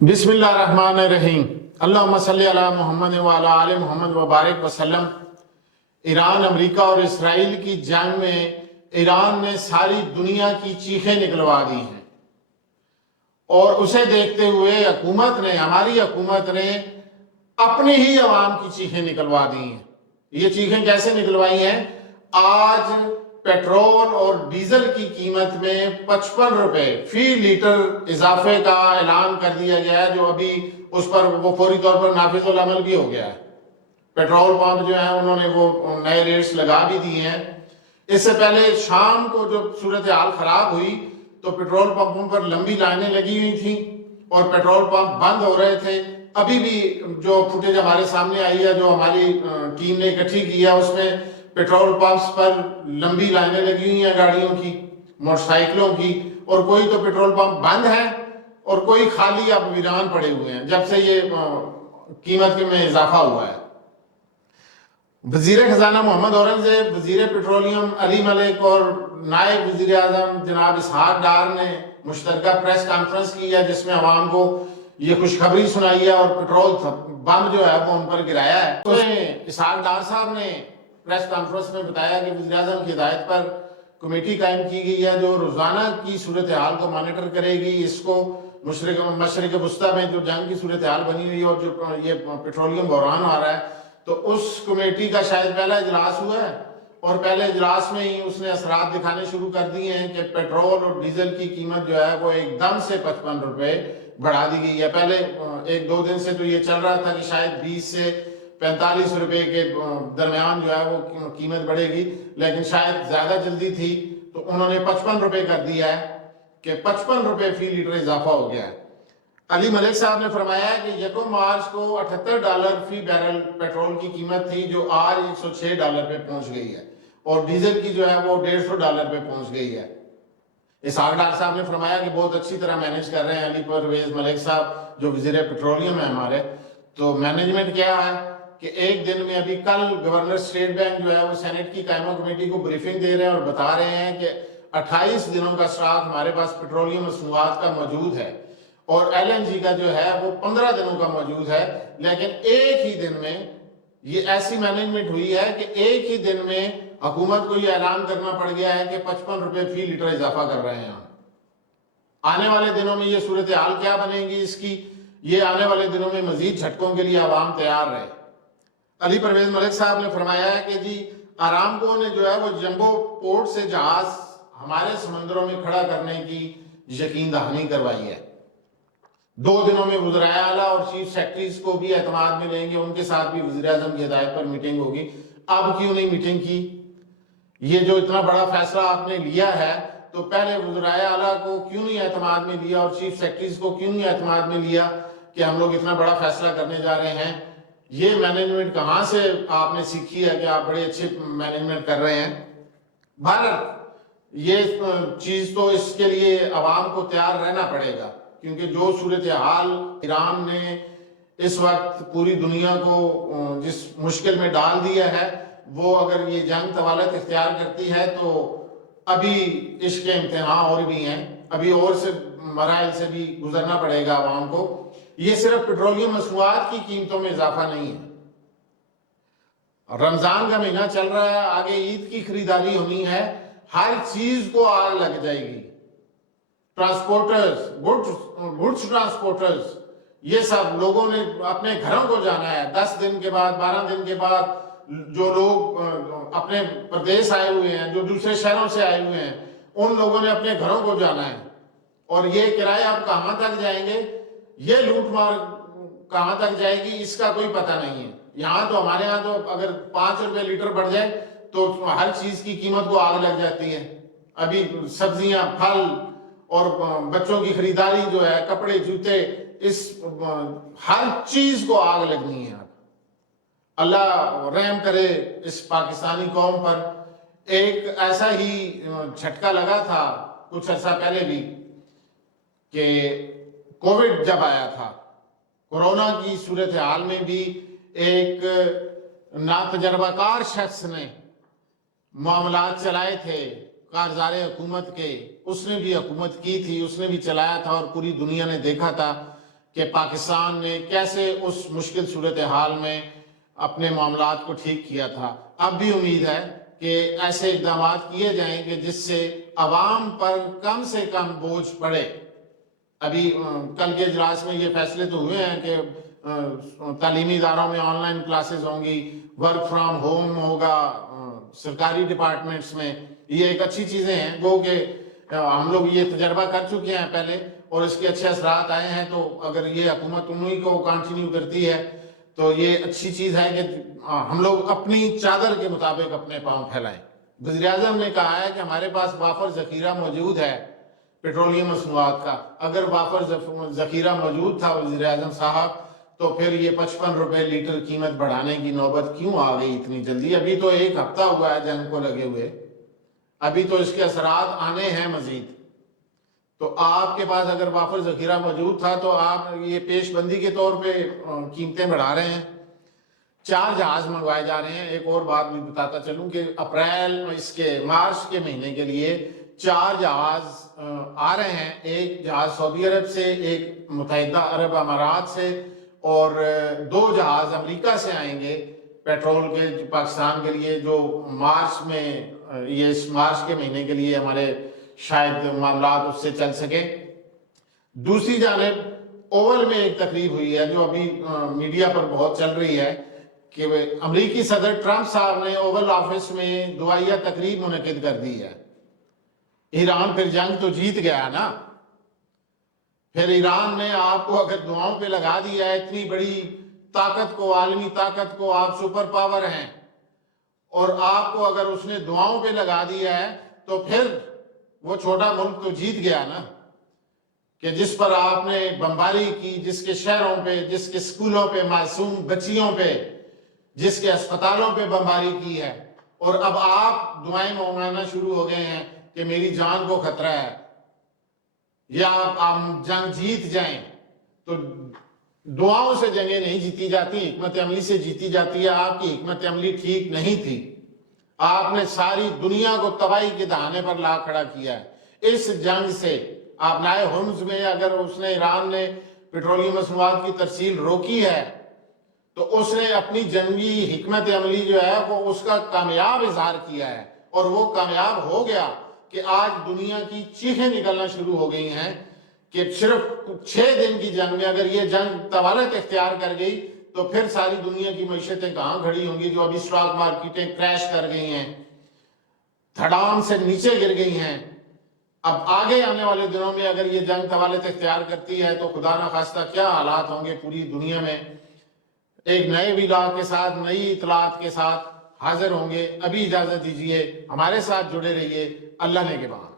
बिस्मिल्लाहिर्रहमानिर्रहीम। अल्लाहुम्मा सल्ली अला मुहम्मद व अला आले मुहम्मद व बारिक वसल्लम। ईरान, अमेरिका और इसराइल की जंग में ईरान ने सारी दुनिया की चीखें निकलवा दी हैं और उसे देखते हुए हुकूमत ने, हमारी हुकूमत ने अपनी ही अवाम की चीखें निकलवा दी हैं। ये चीखें कैसे निकलवाई हैं? आज पेट्रोल और डीजल की कीमत में 55 रुपए फी लीटर इजाफे का ऐलान कर दिया गया है, जो अभी उस पर वो फौरी तौर पर नाफिजुल अमल भी हो गया है। पेट्रोल पंप जो है उन्होंने वो नए रेट्स लगा भी दिए हैं। इससे पहले शाम को जो सूरत हाल खराब हुई तो पेट्रोल पंपों पर लंबी लाइनें लगी हुई थी और पेट्रोल पंप बंद हो रहे थे। अभी भी जो फुटेज हमारे सामने आई है, जो हमारी टीम ने इकट्ठी की है, उसमें पेट्रोल पंप्स पर लंबी लाइनें लगी हुई हैं गाड़ियों की, मोटरसाइकिलों की, और कोई तो पेट्रोल पंप बंद है और कोई खाली अब वीरान पड़े हुए हैं जब से ये कीमत में इजाफा हुआ है। वजीर खजाना मोहम्मद औरंगजेब, वजीर पेट्रोलियम अली मलिक और नायब वजीर आजम जनाब इसहाक डार ने मुश्तरका प्रेस कॉन्फ्रेंस की है, जिसमें अवाम को ये खुशखबरी सुनाई है और पेट्रोल बम जो है वो उन पर गिराया है। तो इसहाक डार साहब ने प्रेस कॉन्फ्रेंस में बताया कि वज़ीर आज़म की हिदायत पर कमेटी कायम की गई है जो रोजाना की सूरत हाल को मॉनिटर करेगी। इसको मशरिक वस्ता में जो जंग की सूरत हाल बनी हुई है और जो ये पेट्रोलियम बहरान आ रहा है, तो उस कमेटी का शायद पहला इजलास हुआ है और पहले इजलास में ही उसने असरात दिखाने शुरू कर दिए हैं कि पेट्रोल और डीजल की कीमत जो है वो एकदम से 55 रुपए बढ़ा दी गई है। पहले एक दो दिन से तो ये चल रहा था कि शायद 20 से 45 रुपए के दरमियान जो है वो कीमत बढ़ेगी, लेकिन शायद ज्यादा जल्दी थी तो उन्होंने 55 रुपए कर दिया है कि 55 रुपए फी लीटर इजाफा हो गया है। अली मलिक साहब ने फरमाया कि 1 मार्च को $78 फी बैरल पेट्रोल की कीमत थी, जो आज $106 पे पहुंच गई है और डीजल की जो है वो $150 पे पहुंच गई है। इसहाक डार साहब ने फरमाया कि बहुत अच्छी तरह मैनेज कर रहे हैं अली परवेज मलिक साहब जो वजीर पेट्रोलियम है हमारे। तो मैनेजमेंट क्या है कि एक दिन में अभी कल गवर्नर स्टेट बैंक जो है वो सेनेट की कायमा कमेटी को ब्रीफिंग दे रहे हैं और बता रहे हैं कि 28 दिनों का स्टॉक हमारे पास पेट्रोलियम मसनूआत का मौजूद है और LNG का जो है वो 15 दिनों का मौजूद है। लेकिन एक ही दिन में ये ऐसी मैनेजमेंट हुई है कि एक ही दिन में हुकूमत को ये ऐलान करना पड़ गया है कि 55 रुपए फी लीटर इजाफा कर रहे हैं। आने वाले दिनों में ये सूरत हाल क्या बनेगी इसकी, ये आने वाले दिनों में मजीद झटकों के लिए आवाम तैयार रहे। अली परवेज मलिक साहब ने फरमाया है कि जी आरामको ने जो है वो जंबो पोर्ट से जहाज हमारे समंदरों में खड़ा करने की यकीन दहानी करवाई है। 2 दिनों में वज़ीर आला और चीफ सेक्रेटरीज को भी एतमाद में लेंगे, उनके साथ भी वज़ीर आज़म की हिदायत पर मीटिंग होगी। अब क्यों नहीं मीटिंग की? ये जो इतना बड़ा फैसला आपने लिया है तो पहले वज़ीर आला को क्यों नहीं एतमाद में लिया और चीफ सेक्रेटरीज को क्यों नहीं एतमाद में लिया कि हम लोग इतना बड़ा फैसला करने जा रहे हैं? ये मैनेजमेंट कहाँ से आपने सीखी है कि आप बड़े अच्छे मैनेजमेंट कर रहे हैं? भारत ये चीज तो इसके लिए अवाम को तैयार रहना पड़ेगा, क्योंकि जो सूरत हाल ईरान ने इस वक्त पूरी दुनिया को जिस मुश्किल में डाल दिया है, वो अगर ये जंग तवालत इख्तियार करती है तो अभी इसके इम्तिहान और भी हैं, अभी और से मराइल से भी गुजरना पड़ेगा अवाम को। ये सिर्फ पेट्रोलियम मसनूआत की कीमतों में इजाफा नहीं है। रमजान का महीना चल रहा है, आगे ईद की खरीदारी होनी है, हर चीज को आग लग जाएगी। ट्रांसपोर्टर्स, गुड्स ट्रांसपोर्टर्स, ये सब लोगों ने अपने घरों को जाना है। 10 दिन के बाद, 12 दिन के बाद जो लोग अपने प्रदेश आए हुए हैं, जो दूसरे शहरों से आए हुए हैं, उन लोगों ने अपने घरों को जाना है। और ये किराए अब कहाँ तक जाएंगे, ये लूटमार कहाँ तक जाएगी, इसका कोई पता नहीं है। यहाँ तो हमारे यहाँ तो अगर 5 रुपए लीटर बढ़ जाए तो हर चीज की कीमत को आग लग जाती है। अभी सब्जियां, फल और बच्चों की खरीदारी जो है, कपड़े, जूते, इस हर चीज को आग लगनी है। अल्लाह रहम करे इस पाकिस्तानी कौम पर। एक ऐसा ही झटका लगा था कुछ अर्सा पहले भी कि कोविड जब आया था, कोरोना की सूरत हाल में भी एक नातजर्बाकार शख्स ने मामलात चलाए थे कारज़ारे हुकूमत के, उसने भी हुकूमत की थी, उसने भी चलाया था और पूरी दुनिया ने देखा था کہ پاکستان نے کیسے اس مشکل صورتحال میں اپنے معاملات کو ٹھیک کیا تھا۔ اب بھی امید ہے کہ ایسے اقدامات کیے جائیں کہ جس سے عوام پر کم سے کم بوجھ پڑے۔ ابھی کل کے اجلاس میں یہ فیصلے تو ہوئے ہیں کہ تعلیمی اداروں میں آن لائن کلاسز ہوں گی، ورک فرام ہوم ہوگا سرکاری ڈپارٹمنٹس میں، یہ ایک اچھی چیزیں ہیں، گو کہ ہم لوگ یہ تجربہ کر چکے ہیں پہلے اور اس کے اچھے اثرات آئے ہیں، تو اگر یہ حکومت انہی کو کنٹینیو کرتی ہے تو یہ اچھی چیز ہے کہ ہم لوگ اپنی چادر کے مطابق اپنے پاؤں پھیلائیں۔ وزیر اعظم نے کہا ہے کہ ہمارے پاس وافر ذخیرہ موجود ہے پیٹرولیم مصنوعات کا۔ اگر وافر ذخیرہ موجود تھا وزیر اعظم صاحب تو پھر یہ 55 روپے لیٹر قیمت بڑھانے کی نوبت کیوں آ گئی اتنی جلدی؟ ابھی تو ایک ہفتہ ہوا ہے جنگ کو لگے ہوئے، ابھی تو اس کے اثرات آنے ہیں مزید۔ تو آپ کے پاس اگر وافر ذخیرہ موجود تھا تو آپ یہ پیش بندی کے طور پہ قیمتیں بڑھا رہے ہیں۔ 4 جہاز منگوائے جا رہے ہیں۔ ایک اور بات بھی بتاتا چلوں کہ مارچ کے مہینے کے لیے 4 جہاز آ رہے ہیں، ایک جہاز سعودی عرب سے، ایک متحدہ عرب امارات سے، اور 2 جہاز امریکہ سے آئیں گے پیٹرول کے پاکستان کے لیے، جو مارچ میں اس مارچ کے مہینے کے لیے ہمارے شاید معاملات اس سے چل سکے۔ دوسری جانب اوول میں ایک تقریب ہوئی ہے جو ابھی میڈیا پر بہت چل رہی ہے کہ امریکی صدر ٹرمپ صاحب نے اوول آفس میں دعائیہ تقریب منعقد کر دی ہے۔ ایران پھر جنگ تو جیت گیا نا، پھر ایران نے آپ کو اگر دعاؤں پہ لگا دیا ہے، اتنی بڑی طاقت کو، عالمی طاقت کو، آپ سپر پاور ہیں، اور آپ کو اگر اس نے دعاؤں پہ لگا دیا ہے تو پھر وہ چھوٹا ملک تو جیت گیا نا، کہ جس پر آپ نے بمباری کی، جس کے شہروں پہ، جس کے سکولوں پہ، معصوم بچیوں پہ، جس کے اسپتالوں پہ بمباری کی ہے، اور اب آپ دعائیں مانگنا شروع ہو گئے ہیں کہ میری جان کو خطرہ ہے یا آپ جنگ جیت جائیں۔ تو دعاؤں سے جنگیں نہیں جیتی جاتی، حکمت عملی سے جیتی جاتی ہے۔ آپ کی حکمت عملی ٹھیک نہیں تھی، آپ نے ساری دنیا کو تباہی کے دہانے پر لا کھڑا کیا ہے اس جنگ سے۔ آپ نائے ہرمز میں اگر ایران نے پیٹرولیم مصنوعات کی ترسیل روکی ہے تو اس نے اپنی جنگی حکمت عملی جو ہے وہ اس کا کامیاب اظہار کیا ہے، اور وہ کامیاب ہو گیا کہ آج دنیا کی چیخیں نکلنا شروع ہو گئی ہیں کہ صرف 6 دن کی جنگ میں اگر یہ جنگ طوالت اختیار کر گئی تو پھر ساری دنیا کی معیشتیں کہاں کھڑی ہوں گی؟ جو ابھی اسٹاک مارکیٹیں کریش کر گئی ہیں، دھڑام سے نیچے گر گئی ہیں، اب آگے آنے والے دنوں میں اگر یہ جنگ طوالت اختیار کرتی ہے تو خدا نخواستہ کیا حالات ہوں گے پوری دنیا میں۔ ایک نئے ویلاگ کے ساتھ، نئی اطلاعات کے ساتھ حاضر ہوں گے۔ ابھی اجازت دیجئے، ہمارے ساتھ جڑے رہیے۔ اللہ نے کے بعد